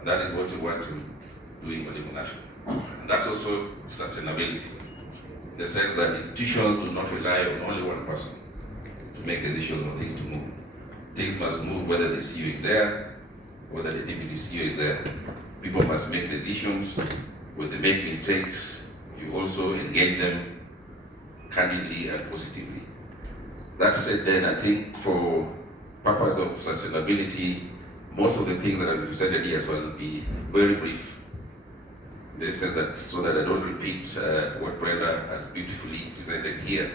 And that is what we want to do in Mwalimu National. And that's also sustainability, in the sense that institutions do not rely on only one person to make decisions on things to move. Things must move whether the CEO is there, whether the deputy CEO is there. People must make decisions. When they make mistakes, you also engage them candidly and positively. That said, then I think for purpose of sustainability, most of the things that I've presented here as well will be very brief. In the sense that, so that I don't repeat what Brenda has beautifully presented here.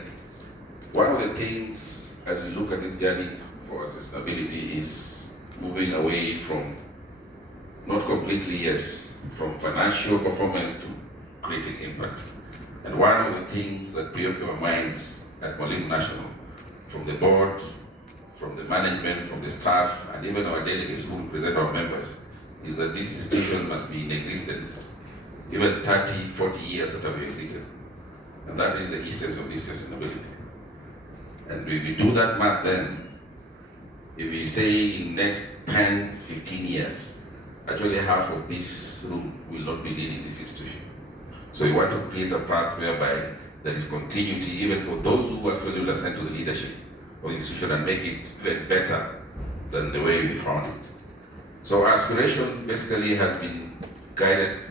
One of the things as we look at this journey for sustainability is moving away from, not completely, yes, from financial performance to creating impact. And one of the things that preoccupy our minds at Mwalimu National, from the board, from the management, from the staff, and even our delegates who represent our members, is that this institution must be in existence even 30, 40 years after we exit. And that is the essence of this sustainability. And if we do that math, then if we say in next 10, 15 years, actually half of this room will not be leading this institution. So we want to create a path whereby there is continuity even for those who actually will ascend to the leadership of the institution and make it even better than the way we found it. So aspiration basically has been guided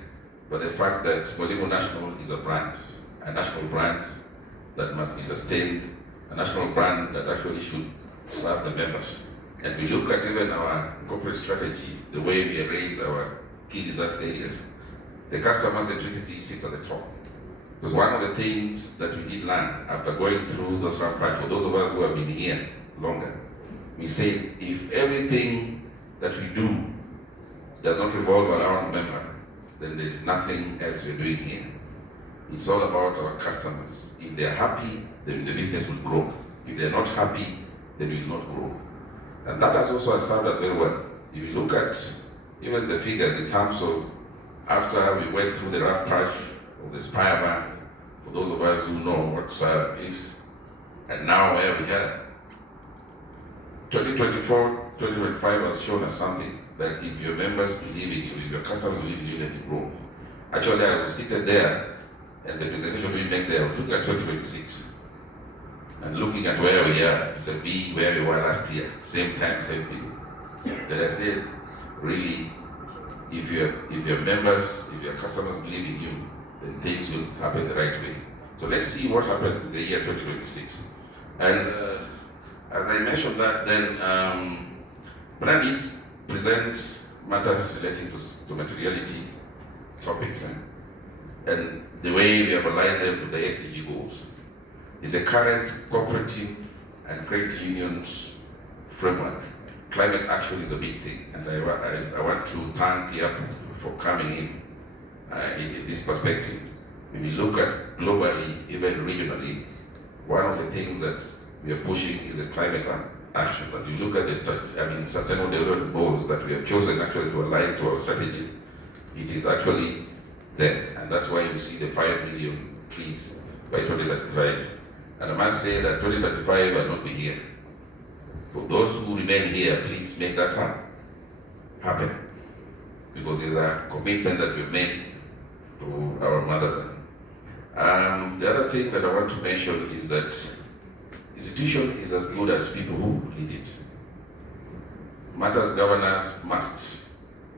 by the fact that Mwalimu National is a brand, a national brand that must be sustained, a national brand that actually should serve the members. And we look at even our corporate strategy, the way we arrange our key result areas, the customer centricity sits at the top. Because one of the things that we did learn after going through those rough patch, for those of us who have been here longer, we say if everything that we do does not revolve around member, then there's nothing else we're doing here. It's all about our customers. If they're happy, then the business will grow. If they're not happy, then it will not grow. And that has also served us very well. If you look at even the figures in terms of after we went through the rough patch of the Spire Bank, for those of us who know what Spire is, and now where we are, 2024, 2025 has shown us something that if your members believe in you, if your customers believe in you, then you grow. Actually, I was seated there, and the presentation we made there, I was looking at 2026, and looking at where we are, vis-a-vis where we were last year, same time, same people. Then I said, really, if your members, if your customers believe in you, then things will happen the right way. So let's see what happens in the year 2026. And as I mentioned that, then Brand needs present matters relating to materiality topics and the way we have aligned them to the SDG goals. In the current cooperative and credit unions framework, climate action is a big thing, and I want to thank YAP for coming in this perspective. When you look at globally, even regionally, one of the things that we are pushing is the climate action. But you look at the sustainable development goals that we have chosen actually to align to our strategies, it is actually there, and that's why you see the 5 million trees by 2035. And I must say that 2035 will not be here. For those who remain here, please make that happen, because there's a commitment that we've made to our motherland. The other thing that I want to mention is that institution is as good as people who lead it. Matters governance must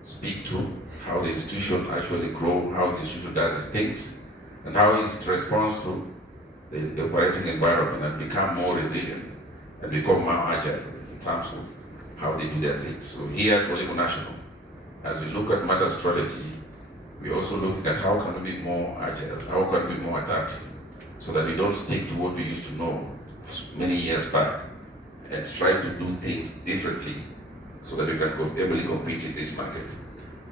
speak to how the institution actually grows, how the institution does its things, and how it responds to the operating environment and become more resilient and become more agile in terms of how they do their things. So here at Mwalimu National, as we look at matter strategy, we're also looking at how can we be more agile, how can we be more adaptive, so that we don't stick to what we used to know many years back and try to do things differently so that we can able to compete in this market.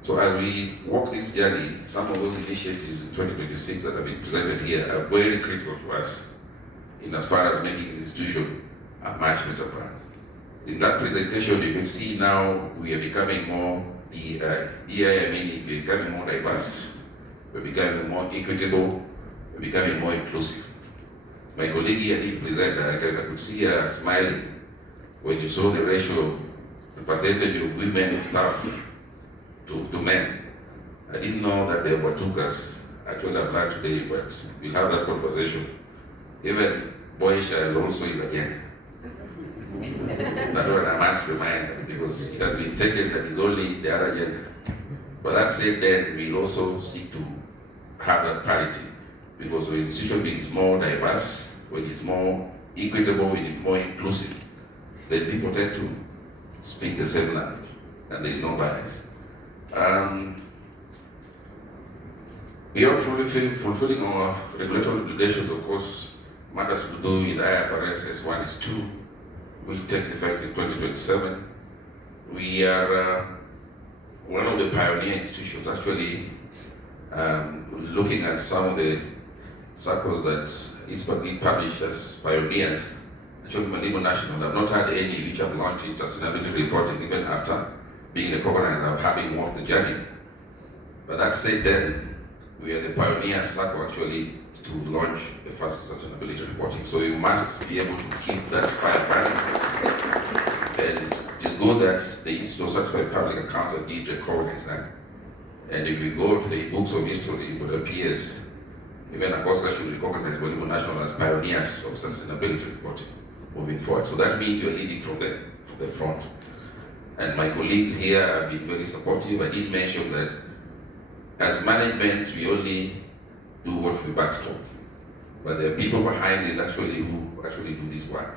So as we walk this journey, some of those initiatives in 2026 that have been presented here are very critical to us in as far as making this institution a much better brand. In that presentation, you can see now we are becoming more, we're becoming more diverse, we're becoming more equitable, we're becoming more inclusive. My colleague here did present, I could see her smiling when you saw the ratio of the percentage of women in staff to men. I didn't know that they overtook us. Actually, I've learned today, but we'll have that conversation. Even boy child also is a gang. That one I must remind, because it has been taken that is only the other gender. But that said, then we'll also seek to have that parity, because when institution is more diverse, when it's more equitable, when it's more inclusive, then people tend to speak the same language, and there's no bias. Beyond fulfilling our regulatory obligations, of course, matters to do with IFRS S1 is 2, which takes effect in 2027. We are one of the pioneer institutions, actually looking at some of the Saccos that is published as pioneers. Actually, Mwalimu National have not had any which have launched sustainability reporting even after being recognized of having walked the journey. But that said, then we are the pioneer Sacco actually to launch the first sustainability reporting. So we must be able to keep that fire burning. And it's good that the Institute of Certified Public Accounts did recognize that. And if we go to the books of history, it appears even Acosta should recognize Mwalimu National as pioneers of sustainability reporting moving forward. So that means you're leading from the front. And my colleagues here have been very supportive. I did mention that as management, we only do what we backstop. But there are people behind it who actually do this work.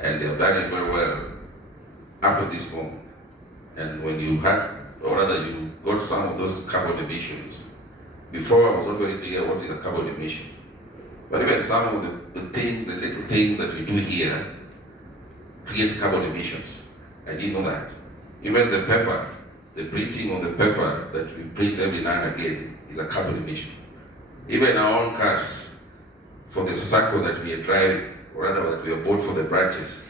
And they've done it very well up to this moment. And when you got some of those carbon emissions, before I was not very clear what is a carbon emission. But even some of the little things that we do here create carbon emissions. I didn't know that. Even the paper, the printing of the paper that we print every now and again is a carbon emission. Even our own cars for the Sacco that we are driving, or rather that we are bought for the branches,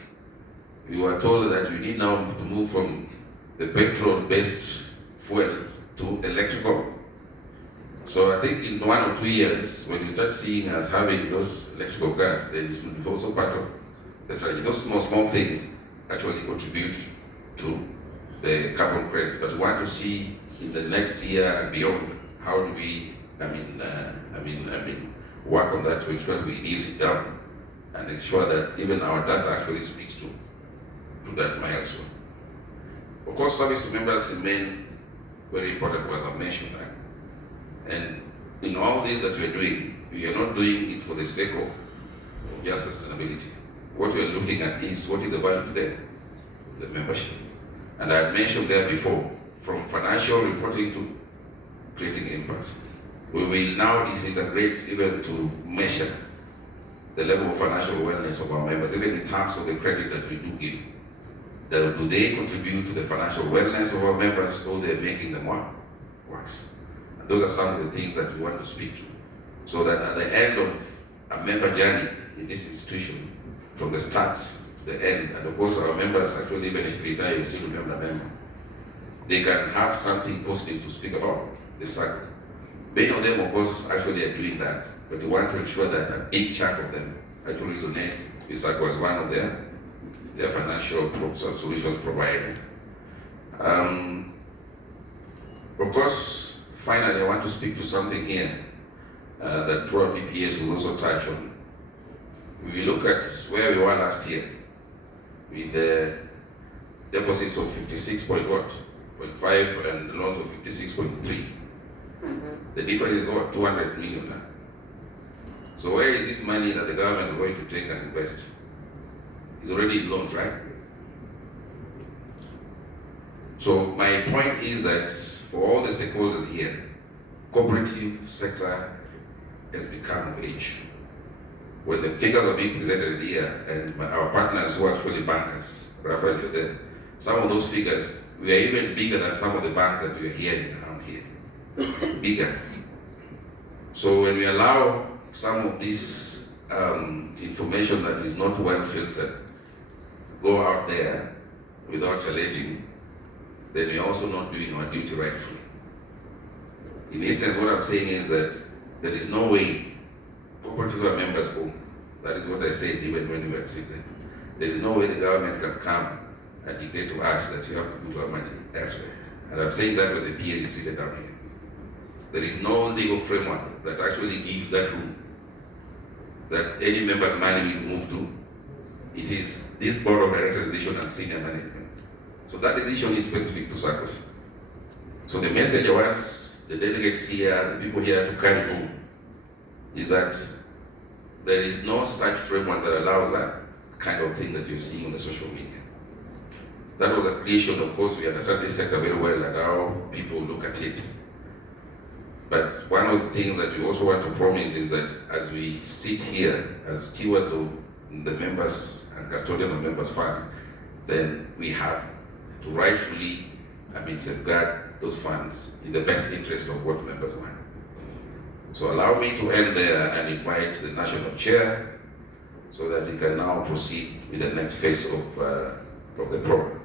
we were told that we need now to move from the petrol-based fuel to electrical. So I think in 1 or 2 years, when you start seeing us having those electrical cars, then it will be also part of the strategy. Those small things actually contribute to the carbon credits, but we want to see in the next year and beyond how do we, work on that to ensure we reduce it down and ensure that even our data actually speaks to that milestone. Of course, service to members remain very important, as I mentioned that. And in all this that we are doing, we are not doing it for the sake of just sustainability. What we are looking at is what is the value to the membership. And I had mentioned there before, from financial reporting to creating impact. We will now disintegrate even to measure the level of financial wellness of our members, even in terms of the credit that we do give. Do they contribute to the financial wellness of our members, or they're making them worse? And those are some of the things that we want to speak to, so that at the end of a member journey in this institution, from the start to the end, and of course our members actually, even if they retire, you still remember a member, they can have something positive to speak about the Sacco. Many of them, of course, actually are doing that, but we want to ensure that a big chunk of them actually resonate with Sacco as one of their financial solutions provider. Of course, finally, I want to speak to something here that probably PS will also touch on. If you look at where we were last year, with the deposits of 56.5 and loans of 56.3, the difference is what, 200 million now. So where is this money that the government is going to take and invest? It's already in loans, right? So my point is that for all the stakeholders here, cooperative sector has become of age. When the figures are being presented here, and our partners who are actually bankers, Raphael, you're there, some of those figures, we are even bigger than some of the banks that we are hearing around here. Bigger. So when we allow some of this information that is not well filtered go out there without challenging, then we're also not doing our duty rightfully. In essence, what I'm saying is that there is no way cooperative are members own. That is what I said even when we were sitting. There is no way the government can come and dictate to us that you have to put our money elsewhere. And I'm saying that with the PAs is seated down here. There is no legal framework that actually gives that room, that any member's money will move to. It is this board of directors decision and senior management. So that decision is specific to Sacco. So the message I want the delegates here, the people here to carry home, is that there is no such framework that allows that kind of thing that you're seeing on the social media. That was a creation, of course, we understand this sector very well and how people look at it. But one of the things that we also want to promise is that as we sit here as stewards of the members and custodian of members' funds, then we have to rightfully, safeguard those funds in the best interest of what members want. So allow me to end there and invite the national chair so that he can now proceed with the next phase of the program.